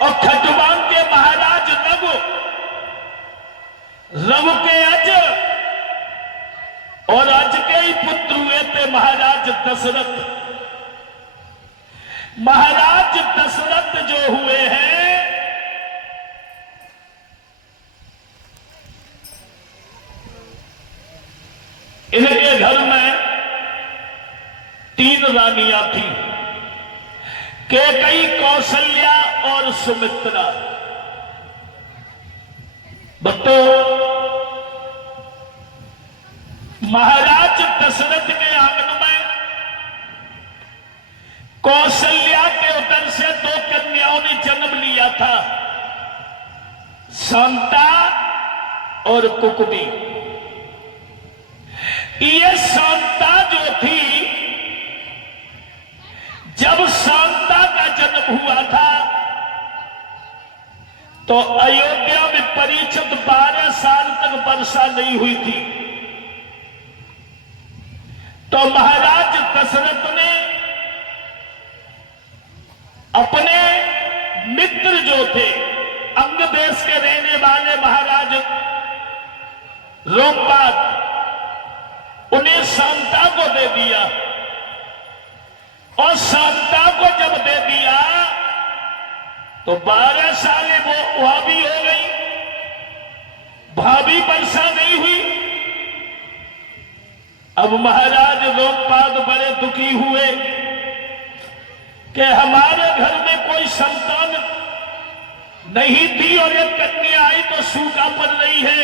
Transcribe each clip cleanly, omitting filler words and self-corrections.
और खटवान के महाराज रघु के अज और अज के ही पुत्र हुए थे महाराज दशरथ। महाराज दशरथ जो हुए हैं इनके घर में 3 रानियां थी, कैकेयी, कौशल्या और सुमित्रा। बच्चों, महाराज दशरथ के आंगन में कौशल्या के उदर से 2 कन्याओं ने जन्म लिया था, शांता और कुकुदी। ये शांता जो थी, जब शांता का जन्म हुआ था तो अयोध्या में परिचित 12 साल तक वर्षा नहीं हुई थी। तो महाराज दशरथ ने अपने मित्र जो थे, अंग देश के रहने वाले महाराज रोमपाद, उन्हें शांता को दे दिया। और शांता को जब दे दिया तो 12 साल वो भाभी हो गई, भाभी वर्षा नहीं हुई। अब महाराज रोमपाद बड़े दुखी हुए कि हमारे घर में कोई संतान नहीं थी और एक कन्या आई तो सूखा पड़ रही है।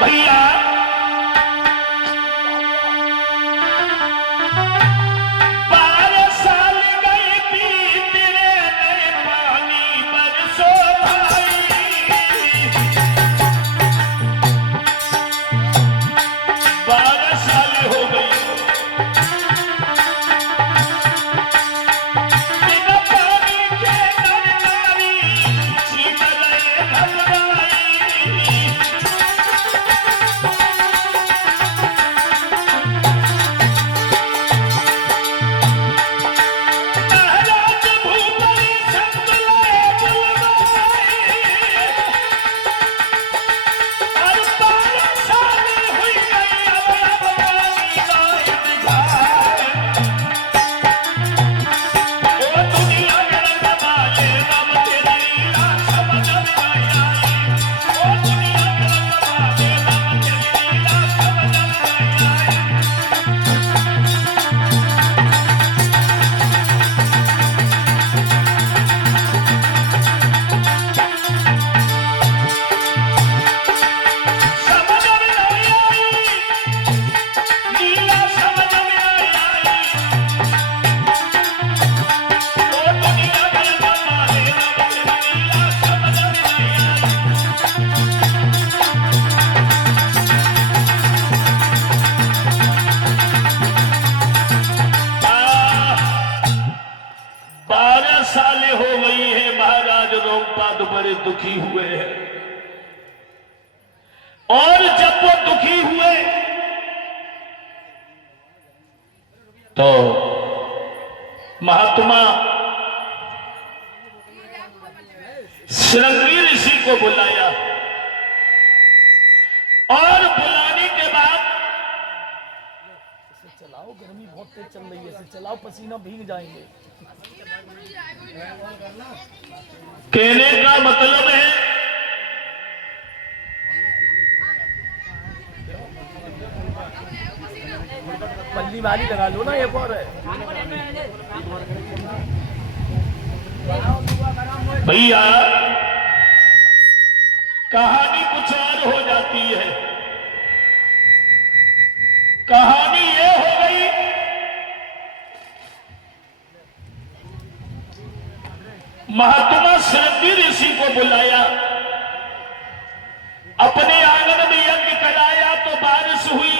भैया, 12 साल गए बीते नए पानी बरसो भाई, 12 साल हो गई बिना पानी के नरनारी शीतलय घबराई। बड़े दुखी हुए हैं। और जब वो दुखी हुए तो महात्मा श्रृंगी ऋषि को बुलाया और बुलाने के बाद चलाओ, गर्मी बहुत तेज चल रही है, चलाओ, पसीना भीग जाएंगे। कहने का मतलब है पल्ली वाली लगा लो ना, एक और है भैया। कहानी कुछ और हो जाती है। कहानी ये हो गई, महात्मा श्रृंगी ऋषि को बुलाया, अपने आंगन में यज्ञ कराया तो बारिश हुई।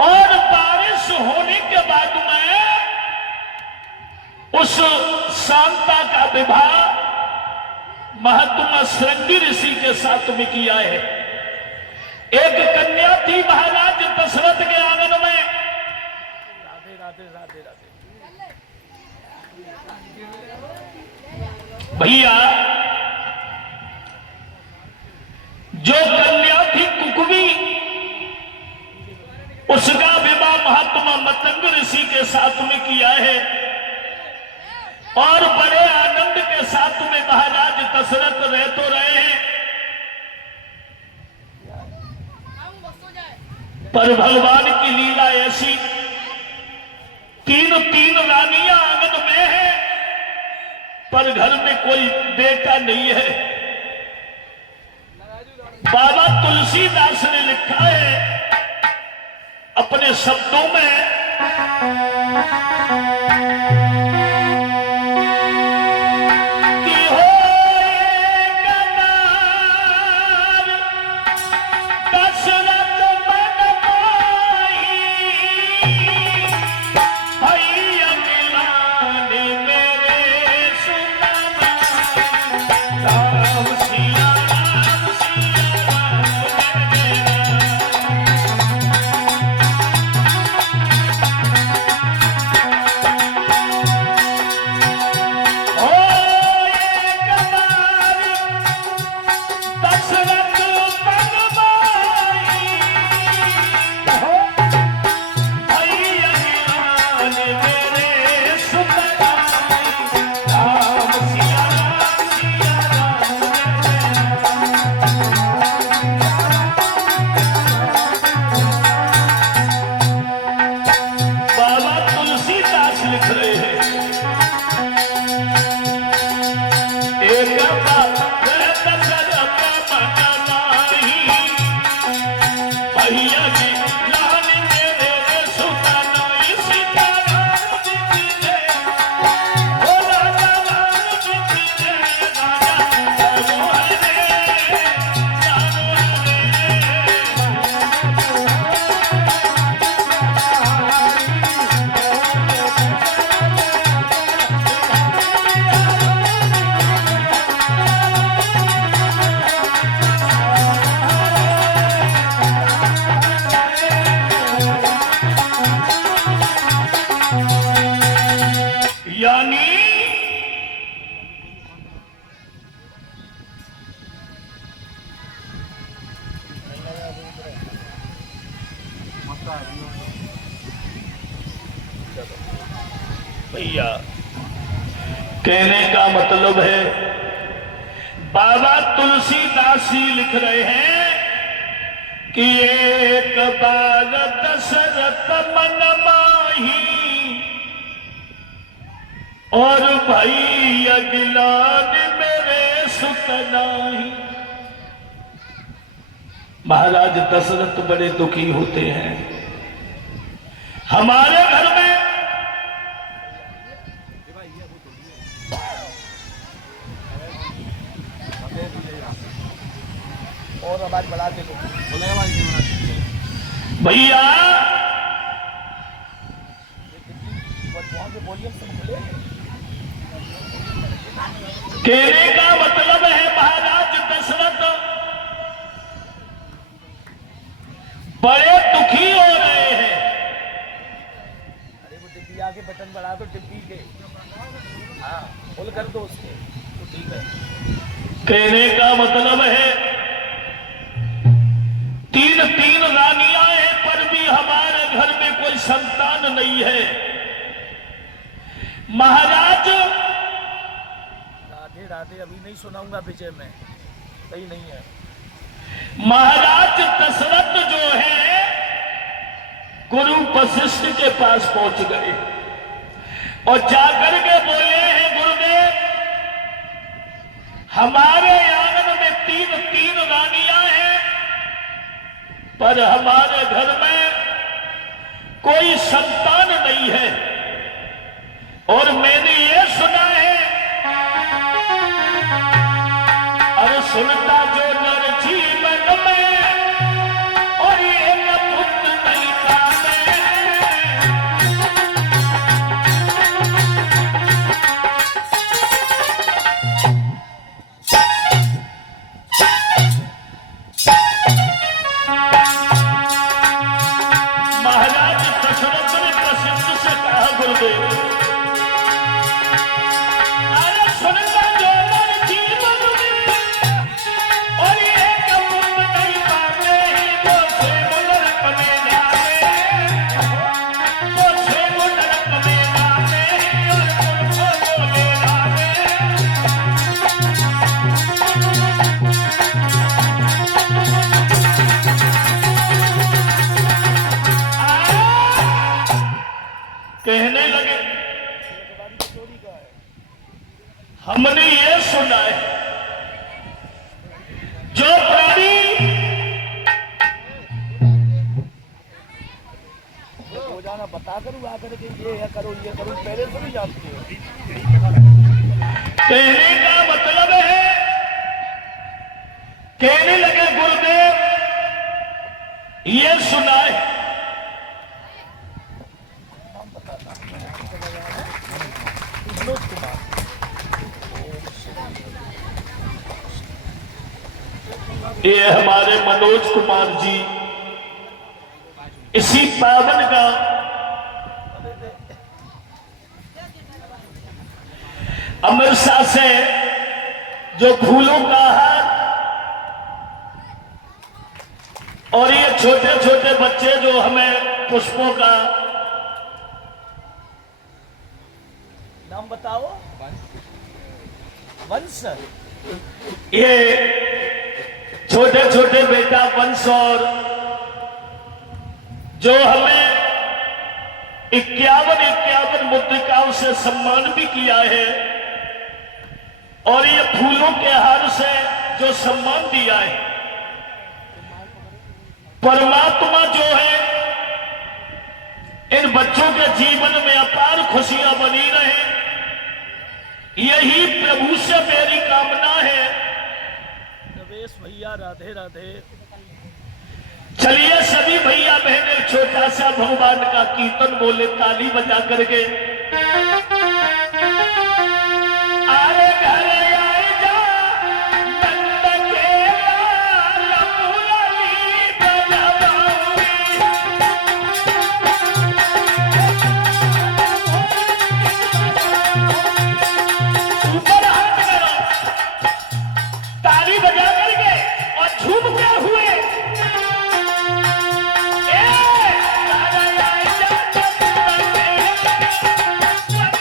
और बारिश होने के बाद में उस शांता का विवाह महात्मा श्रृंगी ऋषि के साथ में किया है। एक कन्या थी महाराज दशरथ के आंगन में। राधे राधे राधे राधे। भैया जो कन्या थी कुकवी, उसका विवाह महात्मा मतंग ऋषि के साथ में किया है और बड़े आनंद के साथ में महाराज दशरथ रह तो रहे हैं, पर भगवान की लीला ऐसी, तीन तीन रानियां आंगन में है पर घर में कोई बेटा नहीं है। बाबा तुलसीदास ने लिखा है अपने शब्दों में, कि हो कनार दशरथ मन माही, भैया मिलाने मेरे सुतना, राम सिया राम सिया राम भैया कहने का मतलब है, बाबा तुलसीदास जी लिख रहे हैं कि एक बार दशरथ मन माही और भाई अगिलान मेरे सुत नाही। महाराज दशरथ बड़े दुखी होते हैं। हमारे घर में और आवाज बढ़ा दे भैया, कहने का मतलब है महाराज दशरथ बड़े दुखी हो रहे हैं। अरे वो टिप्पी आके बटन बढ़ा दो टिप्पी के, हाँ फुल कर दो उसके तो ठीक है। कहने का मतलब है तीन तीन रानियां हैं पर भी हमारे घर में कोई संतान नहीं है। महाराज राधे राधे अभी नहीं सुनाऊंगा विजय में, सही नहीं है। महाराज दशरथ जो है गुरु वशिष्ठ के पास पहुंच गए और जाकर के बोले हैं, गुरुदेव हमारे आंगन में तीन तीन रानियां हैं पर हमारे घर में कोई संतान नहीं है, और मैंने ये सुना है, अरे सुनता जो नर जीवन में और ये न पुत्र नहीं पाते। महाराज दशरथ ने प्रसिद्ध से कहा, गुरुदेव अरे सुनता जो हमने ये सुना है जो प्राणी रोजाना बता करूँ आकर के ये करो पहले से भी जानते हो। कहने का मतलब है, कहने लगे गुरुदेव ये सुना है मनोज कुमार, ये हमारे मनोज कुमार जी इसी पावन का अमृतसर से जो फूलों का हार और ये छोटे छोटे बच्चे जो हमें पुष्पों का नाम बताओ। वंश, ये छोटे छोटे बेटा वंश और जो हमें 51 मुद्रिकाओं से सम्मान भी किया है और ये फूलों के हार से जो सम्मान दिया है, परमात्मा जो है इन बच्चों के जीवन में अपार खुशियां बनी रहे, यही प्रभु से मेरी कामना है। नवेश भैया राधे राधे। चलिए सभी भैया बहने छोटा सा भगवान का कीर्तन बोले ताली बजा करके। अरे घर आए जा नंद के लाल मुरली बजवाऊंगी। ऊपर हाथ करो, ताली बजा करके और झूमते हुए घर आए जा नंद के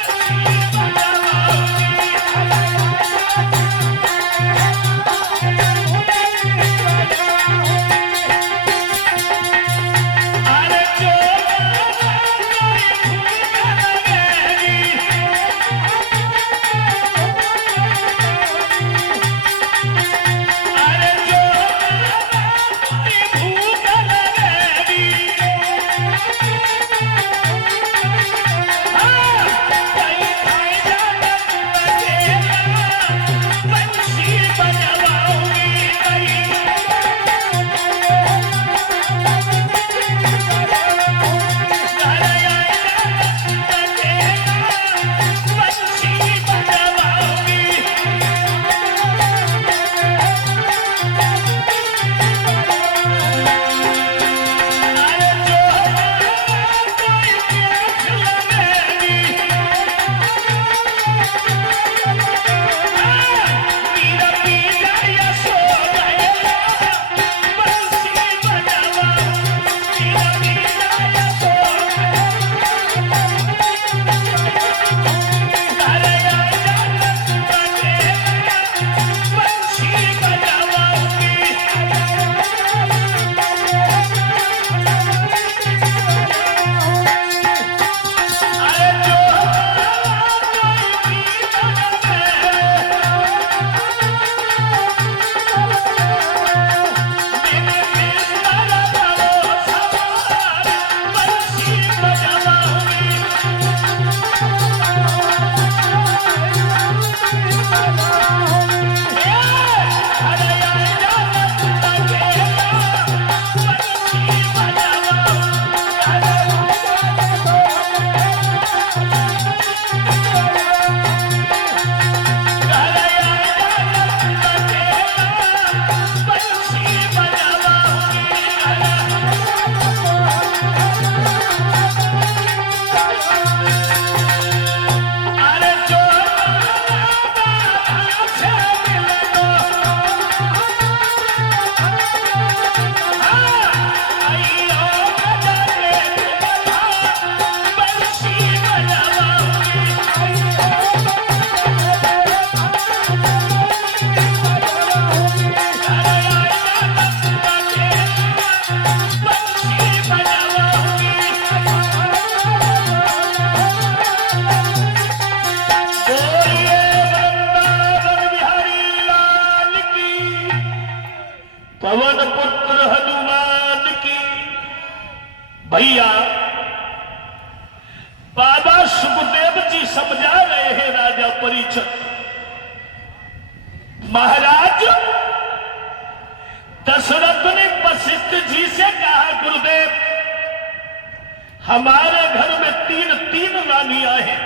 हमारे घर में तीन तीन रानियां हैं,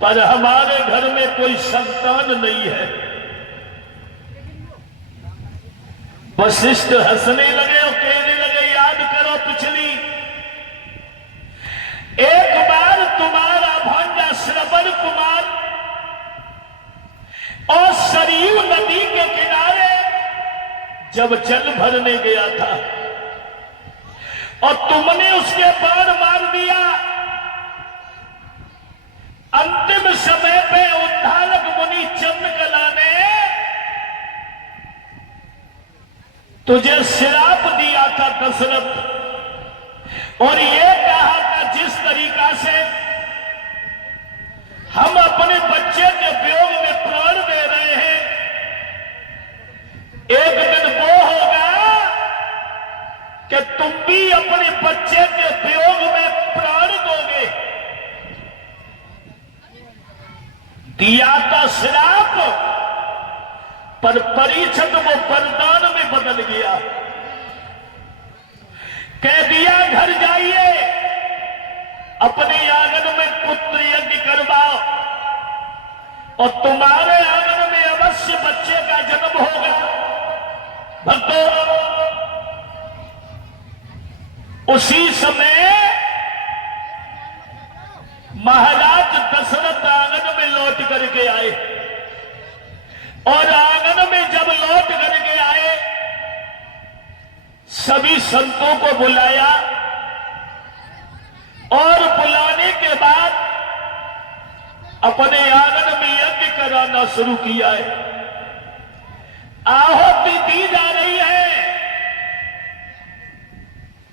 पर हमारे घर में कोई संतान नहीं है। वशिष्ठ हंसने लगे और कहने लगे, याद करो पिछली, एक बार तुम्हारा भांजा श्रवण कुमार और सरयू नदी के किनारे जब जल भरने गया था और तुमने उसके बाण मार दिया, अंतिम समय पे उद्धारक मुनि चंद्रकला ने तुझे श्राप दिया था दशरथ, और ये कहा था जिस तरीका से हम अपने बच्चे के वियोग में प्राण दे रहे हैं, एक दिन वो होगा कि तुम भी अपने बच्चे के वियोग में प्राण दोगे। दिया था श्राप, पर परीक्षित वो वरदान में बदल गया। कह दिया घर जाइए, अपने आंगन में पुत्र यज्ञ करवाओ और तुम्हारे आंगन में अवश्य बच्चे का जन्म होगा। भक्तों, उसी समय महाराज दशरथ आंगन में लौट करके आए, और आंगन में जब लौट करके आए, सभी संतों को बुलाया और बुलाने के बाद अपने आंगन में यज्ञ कराना शुरू किया है। आहुति दी जा रही है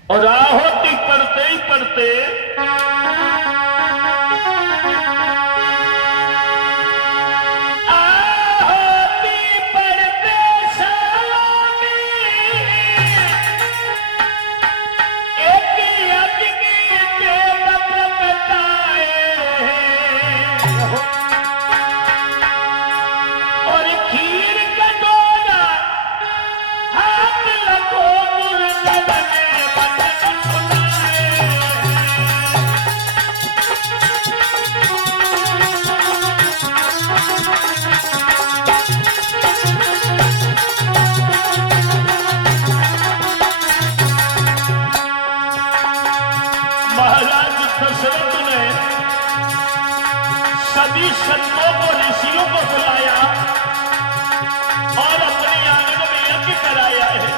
और आहुति पढ़ते ही पढ़ते सभी संतों को, ऋषियों को बुलाया और अपने आंगन में यज्ञ कराया है।